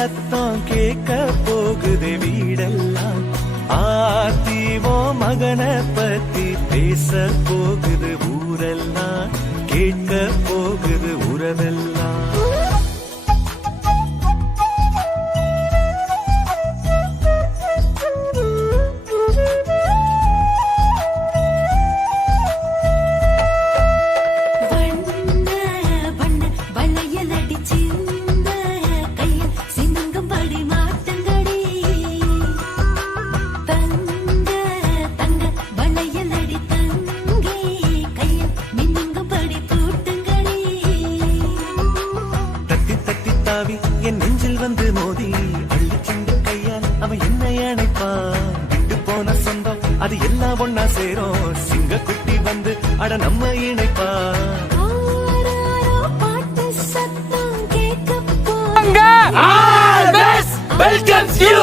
சத்தம் கேட்க போகுது வீடெல்லாம். ஆத்திவோ மகனை பத்தி பேச போகுது ஊரெல்லாம், கேட்க போகுது உறவெல்லாம். என் நெஞ்சில் வந்து மோதி அள்ளி சென்ற கையால் அவன் என்னை அணைப்பான். விட்டு போன சொந்தம் அது எல்லாம் ஒன்னா சேரும், சிங்க குட்டி வந்து அட நம்ம இணைப்பான். Welcomes you.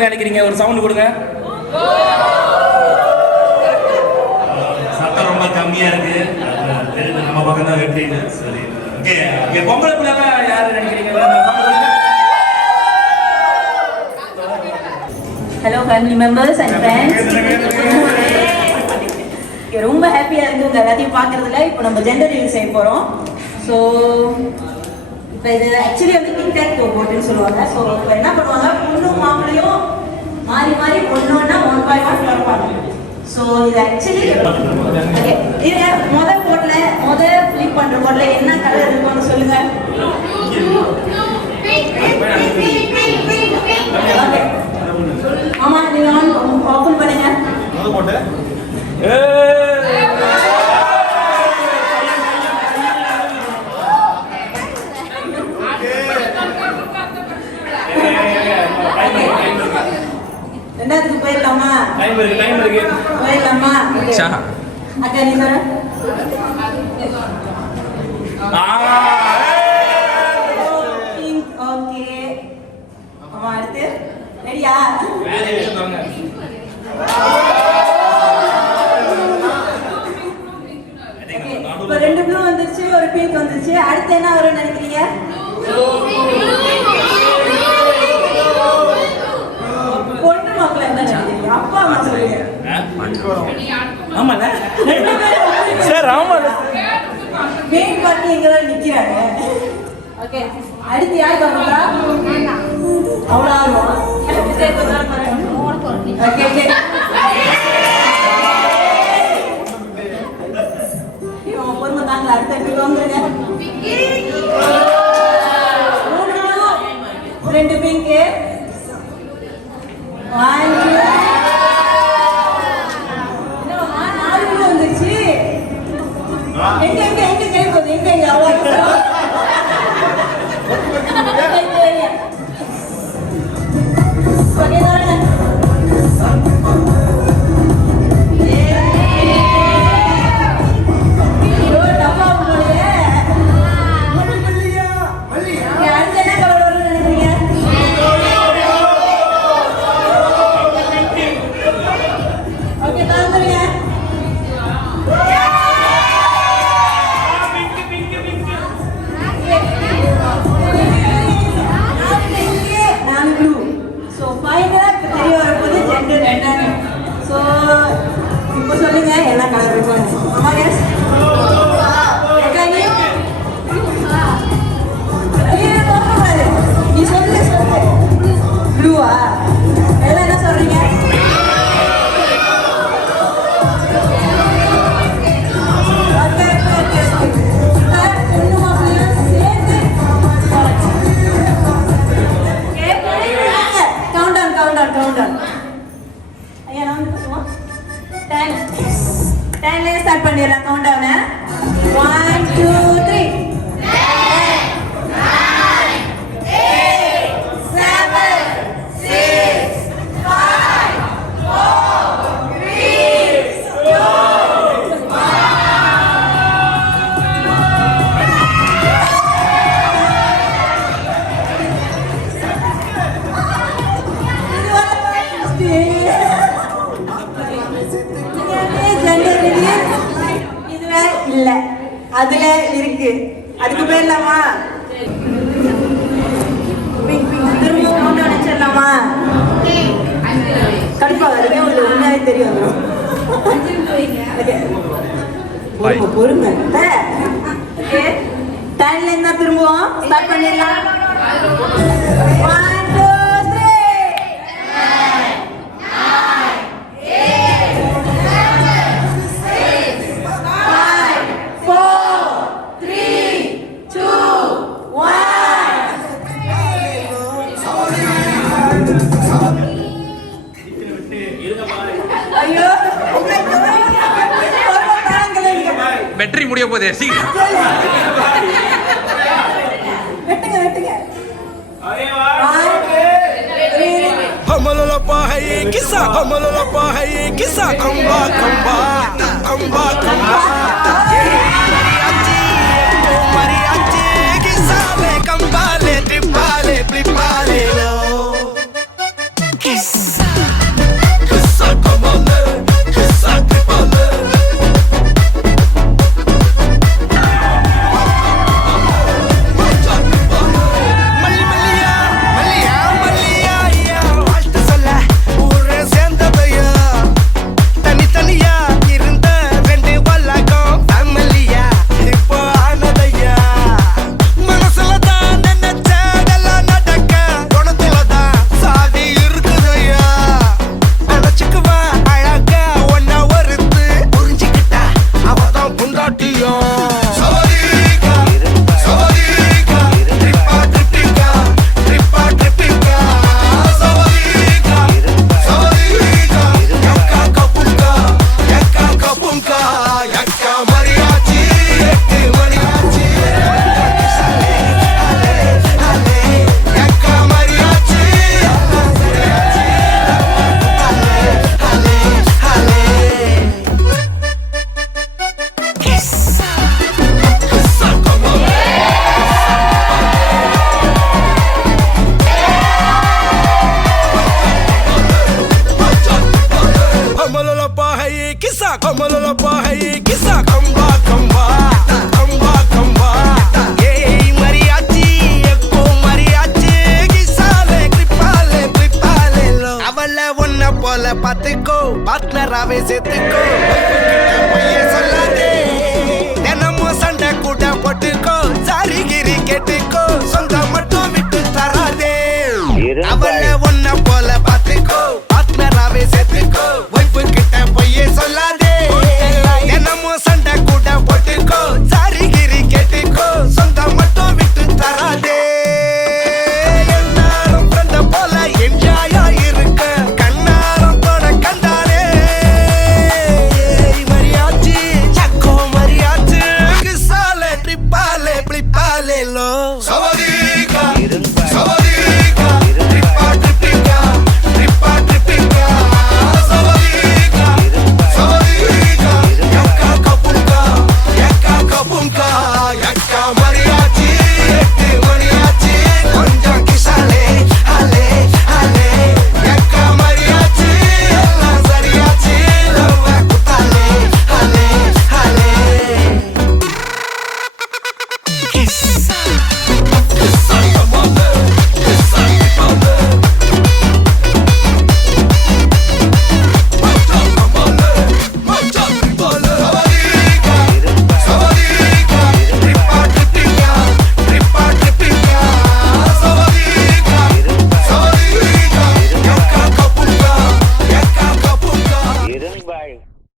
கொடுக்க நினைக்கிறீங்க? ஒரு சவுண்ட் கொடுங்க. சத்தம் ரொம்ப கம்மியா இருக்கு. தெரியுது நம்ம பக்கம் தான் வெட்டின்னு. சரி, ஓகே. இங்க பொம்பளை பிள்ளைங்க யாரு நினைக்கிறீங்க? Hello family members and friends, ரொம்ப ஹாப்பியாக இருந்து உங்கள் எல்லாத்தையும் பார்க்குறதுல. இப்போ நம்ம ஜெண்டர் ரிவீல் செய்ய போகிறோம். ஸோ இப்போ இது ஆக்சுவலி வந்து டிக்டாக் போட்டுன்னு சொல்லுவாங்க. ஸோ இப்போ என்ன பண்ணுவாங்க, பொண்ணும் மாப்பிளையும் மாறி மாறி ஒன்னொன்னா 1 by 1 பார்ப்பாங்க. ஸோ இது ஆக்சுவலி ஓகே, இது முதல் ஃபிளிப் பண்ணுற போட்டில் என்ன கலர் இருக்கும்னு சொல்லுங்க. ஓகே ஆமா, நீங்க ஓபன் பண்ணுங்க. முதல் போட்டு ரெண்டாவதுக்கு போயிடலாமா? டைம் இருக்கு. போயிடலாமா? அக்கா நீ சொல்ற. ஓகே ஆமா, அடுத்து ரெடியா? இப்போ 2 ப்ளூ வந்துருச்சு, ஒரு பிங்க் வந்துருச்சு. அடுத்து என்ன வரும்னு நினைக்கிறீங்க? பொண்ணு மாப்பிள்ள என்ன நினைக்கிறீங்க? அப்பா அம்மா சொல்லுங்க. ஆமாண்ணே சார். ஆமாண்ணே மெயின் பார்ட்டி இங்கதான் நிக்கிறாங்க. ஓகே, அடுத்து யார் வரா? அவ்வளோ ஆகும். ஓகே ஓகே, பொறுமை தாங்க. அடுத்த இடத்துக்கு வந்துருங்க. 2 பிங்க், 1 2 4 ப்ளூ வந்துருச்சு. எங்க எங்க எங்க கை போகுது? எங்க எங்க அவ்வளோ என்ன கலர் இருக்கும்? நீ சொல்லு சொல்லு. ப்ளூவா? எல்லாம் என்ன சொல்றீங்க? ஸ்டார்ட் பண்ணிடலாம். Countdown 1 2 3. 10 9 8 7 6 5 4 3 2 1. இல்ல அதுல இருக்கு. அதுக்கு போயிடலாமா? திரும்ப கவுண்ட் அடிச்சிடலாமா? கண்டிப்பா அதுவே உங்களுக்கு உண்மையாவே தெரியும். பொறுமை. டைம்ல இருந்தா திரும்பவும் ஸ்டார்ட் பண்ணிடலாம். 1 2 3. 5 பேட்டரி முடிய போதே. வெட்டுங்க வெட்டுங்க. हमलोपा है ये किस्सा, हमलोपा है ये किस्सा, खंबा खंबा खंबा खंबा mariachi किस्सा ले खंबा ले ट्रिपा ले फ्लिपा ले लो किस्सा किसा कमल पाए किसा कम्बा कम्बा कम्बा कम्बा ये मरियाची एको मरियाची किसाले क्रिपाले लो அவள ஒன்ன போல பாத்துக்கோ பார்ட்னராவே சேர்த்துக்கோ பையே சொல்லாதே தினமும் சண்டை கூட போட்டுக்கோ சாரி கிரி கேட்டுக்கோ சொந்த மட்டும்